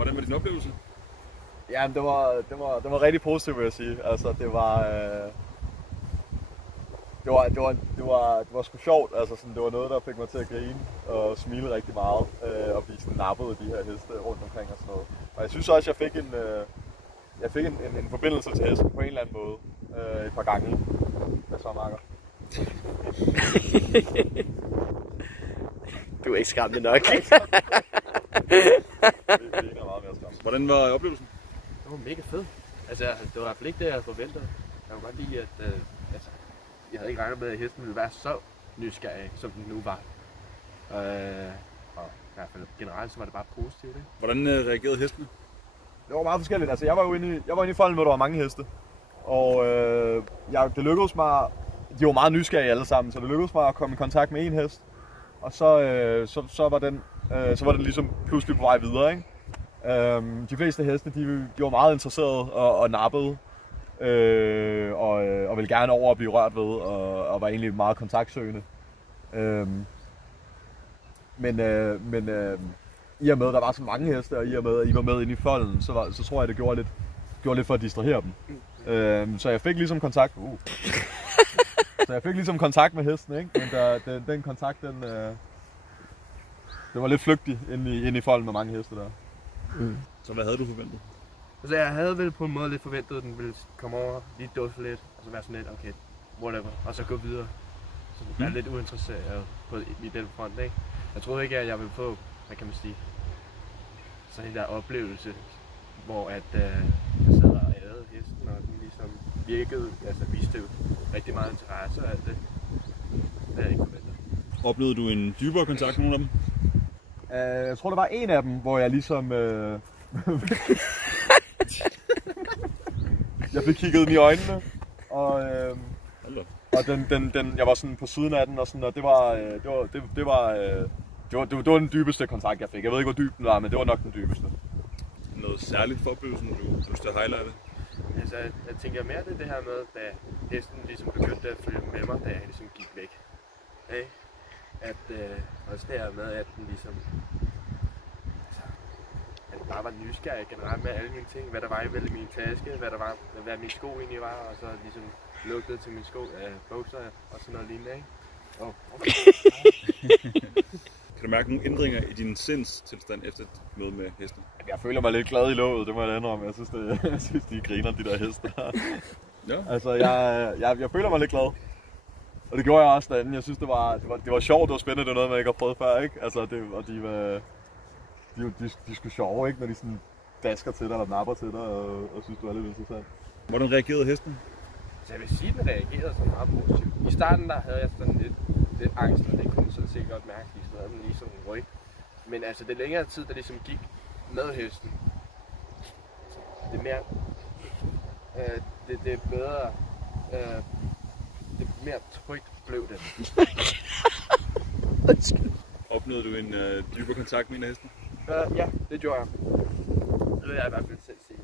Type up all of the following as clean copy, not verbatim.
Hvordan var din oplevelse? Ja, det var rigtig positivt, vil jeg sige. Altså, det var sgu sjovt. Altså, sådan, det var noget, der fik mig til at grine og smile rigtig meget og blive sådan nappet af de her heste rundt omkring og sådan noget. Og jeg synes også, jeg fik en forbindelse til hesten på en eller anden måde et par gange. Hvad så, Marker? Du er ikke skræmmende nok. Hvordan var oplevelsen? Det var mega fed. Altså, det var i hvert fald ikke det, jeg forventede. Jeg kunne godt lide, at jeg havde ikke regnet med, at hesten ville være så nysgerrig, som den nu var. Og i hvert fald generelt, så var det bare positivt, ikke? Hvordan reagerede hestene? Det var meget forskelligt. Altså, jeg var inde i folden, hvor der var mange heste. Og det lykkedes mig. De var meget nysgerrige alle sammen, så det lykkedes mig at komme i kontakt med en hest. Og så var den ligesom pludselig på vej videre, ikke? De fleste heste, de var meget interesserede og nappede. Og ville gerne over at blive rørt ved, og var egentlig meget kontaktsøgende. Men i og med, at der var så mange heste, og i og med, at I var med inde i folden, så tror jeg, det gjorde lidt for at distrahere dem. Så jeg fik ligesom kontakt. Så jeg fik ligesom kontakt med hesten, ikke? Men den kontakt, den var lidt flygtig inde i folden med mange heste der. Så hvad havde du forventet? Altså, jeg havde vel på en måde lidt forventet, at den ville komme over, lige dufte lidt, og så være sådan lidt, okay, whatever, og så gå videre. Så jeg er lidt uinteresseret i den front, ikke? Jeg troede ikke, at jeg ville få, hvad kan man sige, sådan en der oplevelse, hvor at jeg sad og adede hesten, og den ligesom virkede, altså viste jo rigtig meget interesse og alt det. Det havde jeg ikke forventet. Oplevede du en dybere kontakt med nogle af dem? Jeg tror, der var en af dem, hvor jeg ligesom... jeg fik kigget den i øjnene, og jeg var sådan på siden af den, og sådan, og det var den dybeste kontakt, jeg fik. Jeg ved ikke, hvor dyb den var, men det var nok den dybeste. Noget særligt for oplevelsen, du synes, det highlightet? Altså, jeg tænker mere det her med, da hesten ligesom begyndte at følge med mig, da jeg ligesom gik væk. Okay? At også det her med, at den ligesom... Altså, at den bare var nysgerrig generelt med alle mine ting, hvad der var i min taske, hvad min sko egentlig var, og så ligesom lugtede til min sko af bukser og sådan noget lignende, ikke? Kan du mærke nogle ændringer i din sindstilstand efter et møde med hesten? Jeg føler mig lidt glad i låget, det må jeg indrømme. Jeg synes, de griner, de der heste. Ja. Altså, jeg føler mig lidt glad. Og det gjorde jeg også derinde. Jeg synes, det var sjovt, det var spændende, det var noget, man ikke har prøvet før, ikke? Altså, de er sgu sjove, ikke? Når de sådan dasker til dig eller napper til dig, og synes, du er lidt interessant. Hvordan reagerede hesten? Så jeg vil sige, at den reagerede så meget positivt. I starten der havde jeg sådan lidt angst, og det kunne man sådan set godt mærke, fordi sådan havde den lige sådan en ryg. Men altså, det længere tid, der ligesom gik med hesten, det mere, det er bedre, det mere trygt blev det. Oplevede du en dybere kontakt med en af hesten? Ja, det gjorde jeg. Det vil jeg i hvert fald selv sige.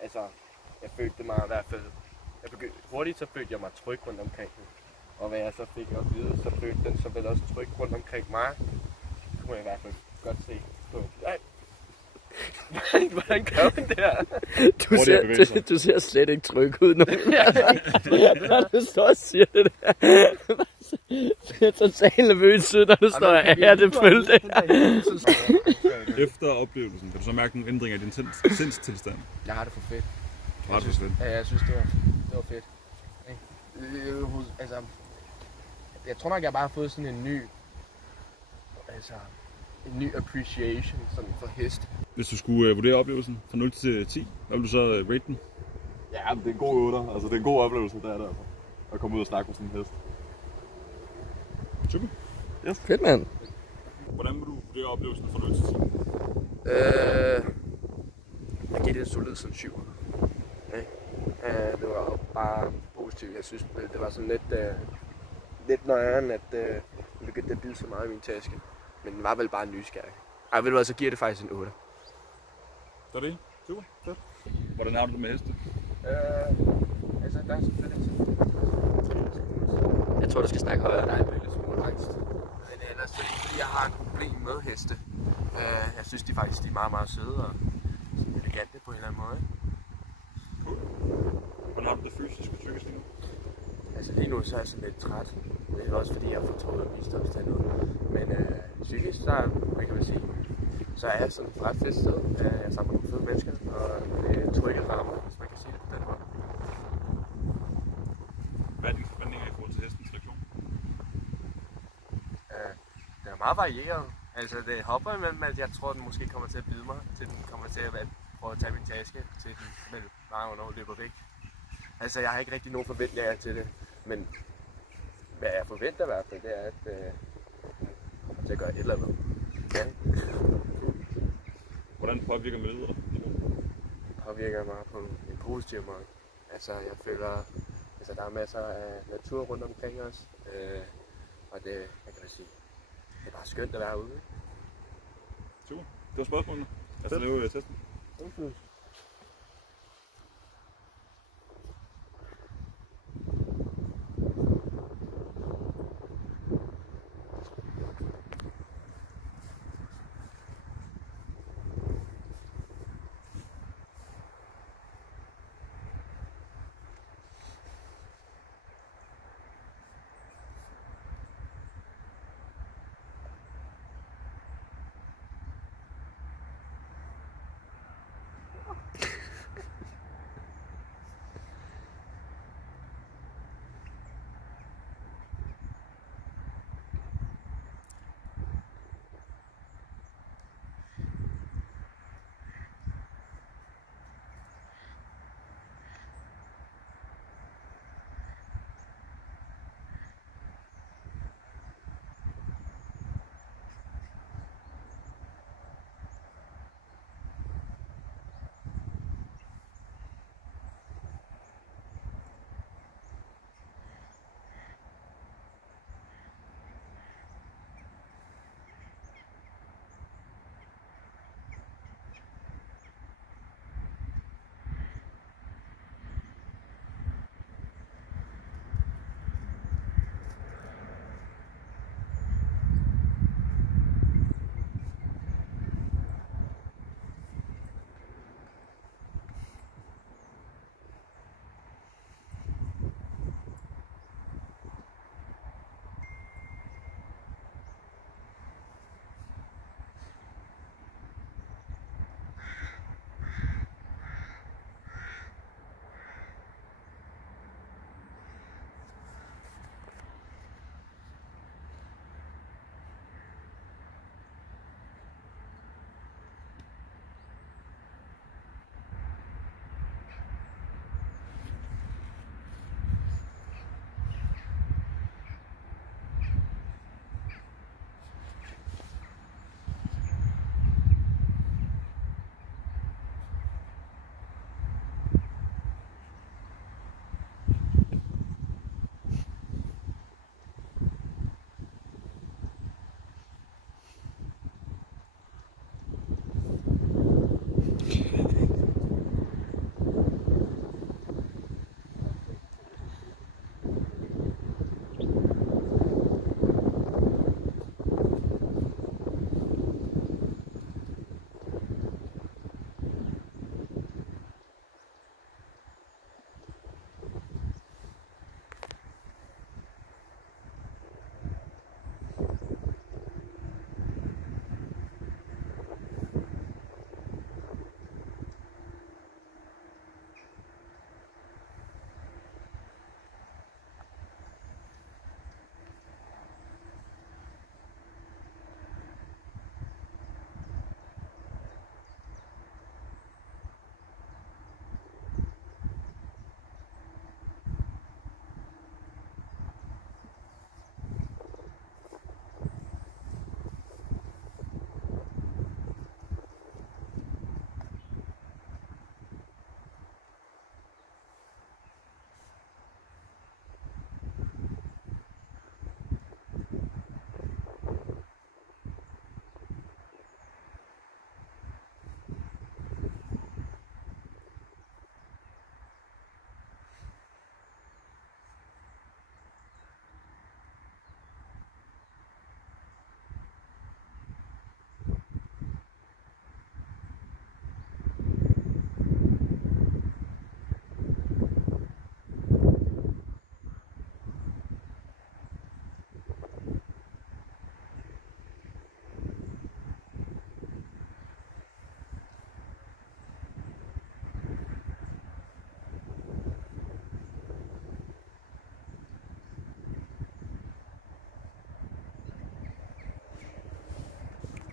Altså, jeg følte mig i hvert fald... Hurtigt så følte jeg mig tryg rundt omkring den. Og hvad jeg så fik at vide, så følte den så vel også tryg rundt omkring mig. Det kunne jeg i hvert fald godt se. Hvordan gør man det her? Du ser slet ikke tryg ud nu. Når du står og siger det der. Det er totalt nervøs ud, når du står og det følte det. Efter oplevelsen, kan du så mærke nogle ændringer i din sindstilstand? Jeg har det for fedt. Jeg synes, det var fedt. Altså, jeg tror nok, jeg bare har fået sådan en ny appreciation sådan for hest. Hvis du skulle vurdere oplevelsen fra 0 til 10, hvad vil du så rate den? Ja, men det er en god 8'er. Altså, det er en god oplevelse, der er derfor. At komme ud og snakke med sådan en hest. Super. Yes. Fedt, mand. Hvordan vil du vurdere oplevelsen fra 0 til 10? Jeg giver det en solid sådan 7. Det var bare positivt. Jeg synes, det var sådan lidt nøjeren, at den begyndte at bide så meget i min taske. Men den var vel bare nysgerrig. Ej, ved du hvad, så giver det faktisk en 8. Så er det? Super. Fedt. Hvordan har du det med heste? Altså, der er selvfølgelig sådan... Jeg tror, du skal snakke højere. Der er en lille smule angst. Men ellers, fordi jeg har et problem med heste. Jeg synes de faktisk er meget, meget søde og elegante på en eller anden måde. Cool. Hvordan har du det fysisk og psykisk lige nu? Altså lige nu så er jeg sådan lidt træt. Det er også fordi jeg har fået trukket visdomstandet. Men psykisk så, hvad kan man sige, så er jeg sådan et ret fedt sted. Jeg er sammen med nogle fede mennesker, og det er trygge rammer, hvis man kan sige det på den måde. Hvad er dine forventninger i forhold til hestens reaktion? Det er meget varieret. Altså det hopper imellem, at jeg tror, den måske kommer til at bide mig, til den kommer til at prøve at tage min taske, til den vel bare under løber væk. Altså jeg har ikke rigtig nogen forventninger til det, men hvad jeg forventer i hvert fald, det er, at jeg kommer til at gøre et eller andet. Ja. Hvordan påvirker miljøet dig? Det påvirker mig på en positiv måde. Altså jeg føler, altså der er masser af natur rundt omkring os, og det, jeg kan sige, det er bare skønt at være ude. Super. Det var spørgsmålene. Lad os lave testen. Okay.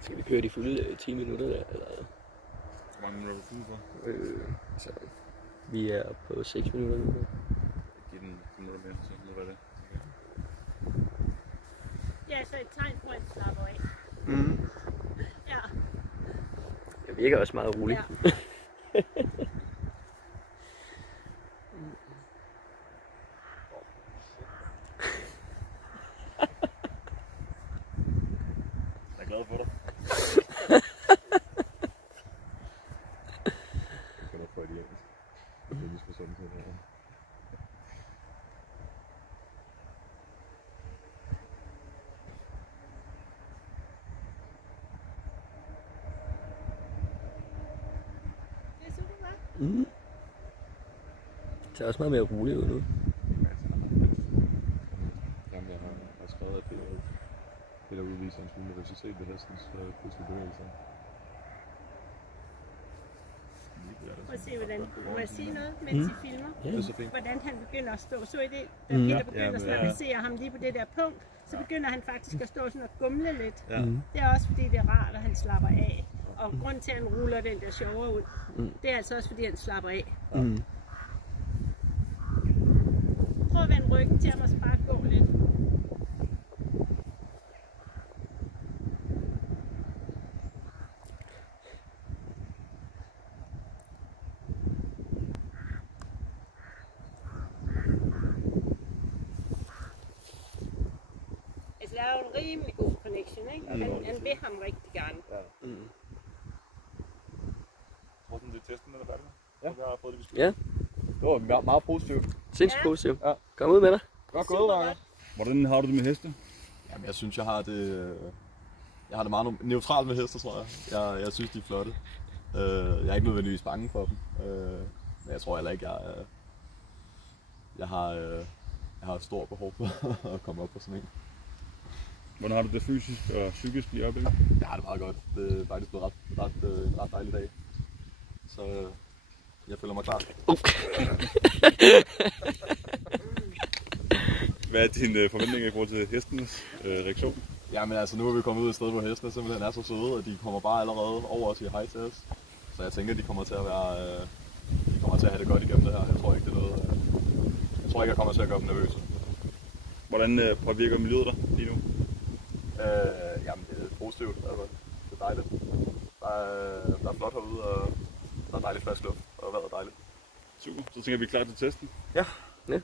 Skal vi køre de fulde 10 minutter der, eller? Hvor mange minutter er du fuld for? Så vi er på 6 minutter nu. Giv den 5 minutter mere, så ved det. Ja, så et tegn på, at han slapper af. Mm. Ja. Det virker også meget roligt. Ja. Jeg er glad for dig. Jeg skal nok få det hjem. Det er lige så sådan her. Det er super godt. Mm. Det ser også meget mere roligt ud nu. Jamen, jeg har skrevet, at Peter udviser en smule nervøsitet ved hestens pludselig bevægelser. Prøv at se, hvordan... Må jeg sige noget, mens I filmer? Det er så fint. Hvordan han begynder at stå. Så i det, da Peter begynder at stabilisere ham lige på det der punkt, så begynder han faktisk at stå sådan og gumle lidt. Ja. Det er også fordi, det er rart, at han slapper af. Og grunden til, at han ruller den der sjovere ud, det er altså også fordi, han slapper af. Mm. Prøv at vende ryggen til ham og så bare gå lidt. Altså, der er jo en rimelig god connection, ikke? Han vil ham rigtig gerne. Mm. Tror du, det er testen, den er færdig med? Ja. Jeg har fået det besluttet. Ja, Det var meget positivt. sindssygt Ja. positivt. Ja. Kom ud med dig. Godt Super gået, Marker. godt. Hvordan har du det med heste? Jamen, jeg synes, jeg har det meget neutralt med heste, tror jeg. Jeg synes, de er flotte. Jeg er ikke nødvendigvis bange for dem. Men jeg tror heller ikke, jeg har et stort behov for at komme op på sådan en. Hvordan har du det fysisk og psykisk i øjeblikket? Jeg har det meget godt. Det er faktisk blevet en ret dejlig dag. Så jeg føler mig klar. Hvad er dine forventninger i forhold til hestenes reaktion? Jamen altså, nu er vi kommet ud et sted, hvor hestene simpelthen er så søde, og de kommer bare allerede over og siger hej til os. Så jeg tænker, de kommer til at have det godt igennem det her. Jeg tror ikke, jeg kommer til at gøre dem nervøse. Hvordan påvirker miljøet dig lige nu? Jamen, det er positivt. Altså, det er dejligt. Der er flot herude, og der er dejligt frisk luft, og vejret er dejligt. Super. Så tænker jeg, vi er klar til testen. Ja. Ja.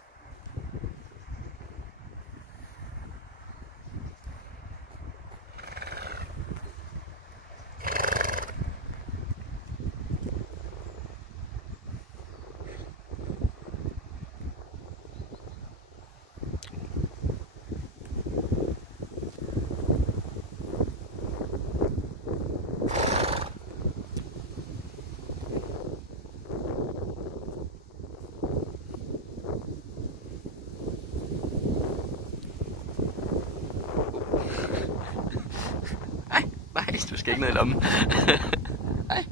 Nej, du skal ikke ned i lommen. Hej.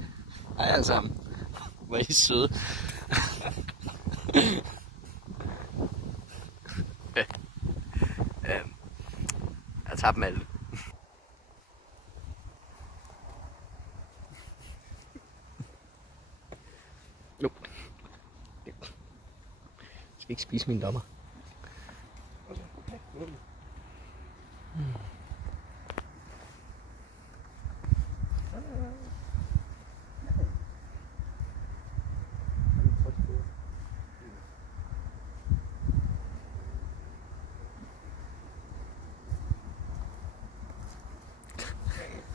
Hej alle sammen. Hvor er I søde. Jeg tager dem alle. Nope. Jeg skal ikke spise mine lommer.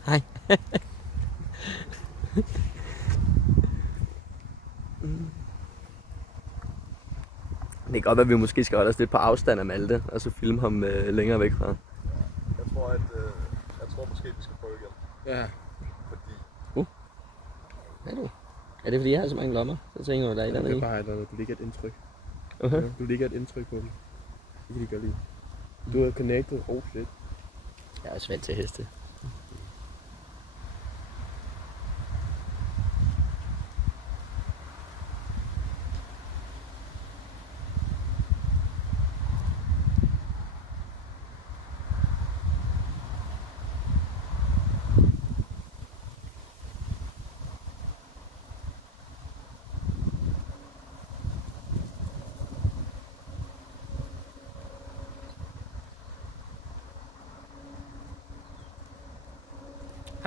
Hej. Det kan godt være, at vi måske skal holde os lidt på afstand af Malte, og så filme ham længere væk fra. Jeg tror måske, vi skal prøve igen. Ja. Fordi Er du? Er det fordi, jeg har så mange lommer? Så tænker du, der er et eller andet Det i. er bare et eller andet. Du ligger et indtryk. Okay. Du ligger et indtryk på dem. Det kan de godt lide. Du er connected. Oh shit. Jeg er vant til heste.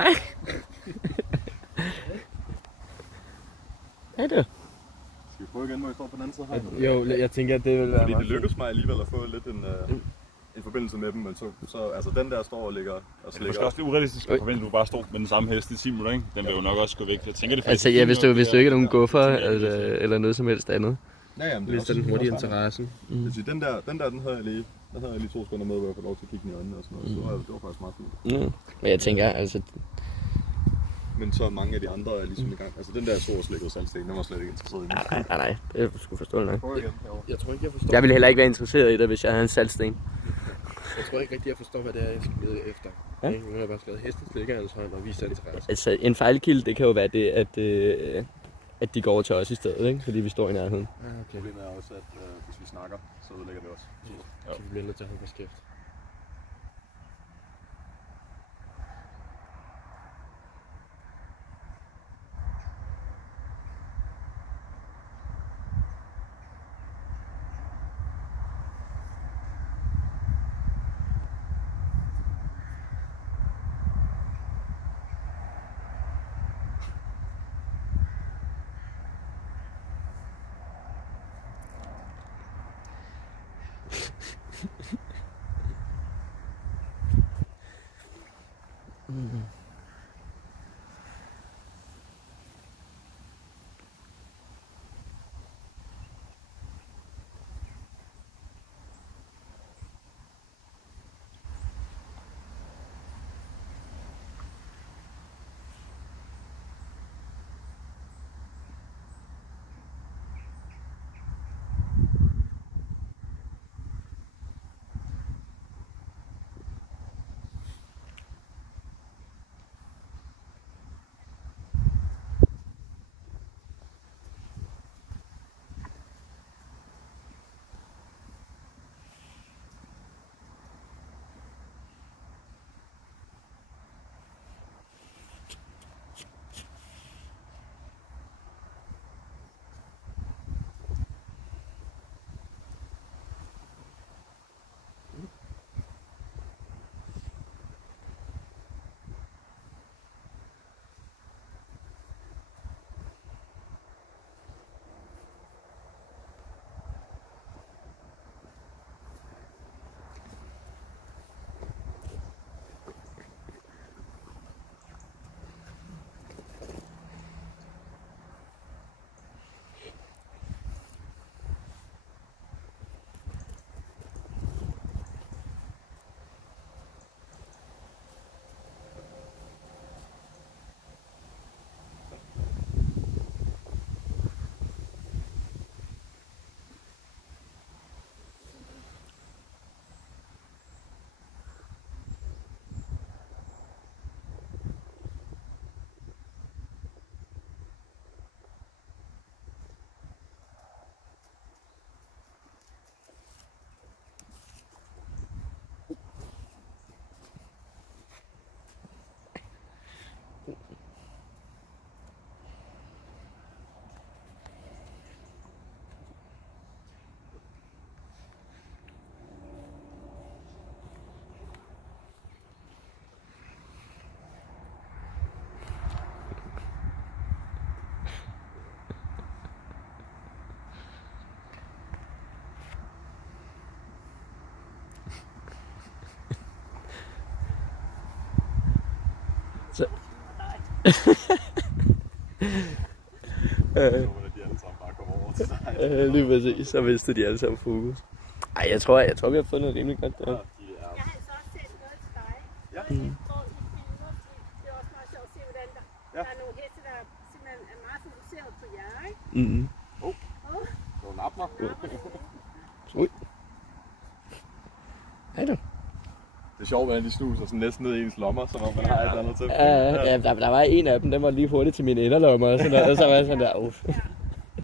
Hej. Hej du. Skal vi prøve igen, hvor jeg står på den anden side her? Jo, jeg tænker, at det vil være Fordi det meget lykkedes mig alligevel at få lidt en forbindelse med dem, men så altså den der står og ligger og Det er slikker. måske også lidt urealistisk at forvente, at du bare stod med den samme hest i 10 minutter, ikke? Den vil jo nok også gå væk. Jeg tænker, det Altså ja, hvis du ikke er nogen guffer eller noget som helst andet. Ja, men det er Hvis også den hurtige også interesse. den havde jeg lige 2 sekunder med, hvor jeg får lov til at kigge den i øjnene og sådan noget. Så det var faktisk meget fint. Ja. Men jeg tænker, altså... Men så mange af de andre er ligesom i gang. Altså den der slikkede saltsten, den var slet ikke interesseret i mig. Nej, det er sgu forståeligt nok. Prøv igen. Jeg tror ikke, jeg forstår. Jeg ville heller ikke være interesseret i det, hvis jeg havde en saltsten. Jeg tror ikke rigtig, jeg forstår, hvad det er, jeg skal lede efter. Ja? Nu har jeg bare skrevet hesteslikkerens hånd og vist interesse. Altså, en fejlkilde, det kan jo være det, at de går over til os i stedet, ikke? Fordi vi står i nærheden. Ja, okay. Problemet er også, at hvis vi snakker, så ødelægger det også. Så vi bliver nødt til at holde vores kæft. Så. Lige præcis, så mistede de alle sammen fokus. Ej, jeg tror vi har fundet noget rimelig godt der. Jeg har altså også set noget til dig. Ja. Det er også meget sjovt at se, hvordan der er nogle heste, der simpelthen er meget fokuseret på jer, ikke? Mhm. Det var napper. Ui. Hej du. Det er sjovt, hvordan de snuser sådan næsten ned i ens lommer, som om man har et eller andet til. Ja, der var en af dem, den var lige hurtigt til mine inderlommer, og så var jeg sådan der,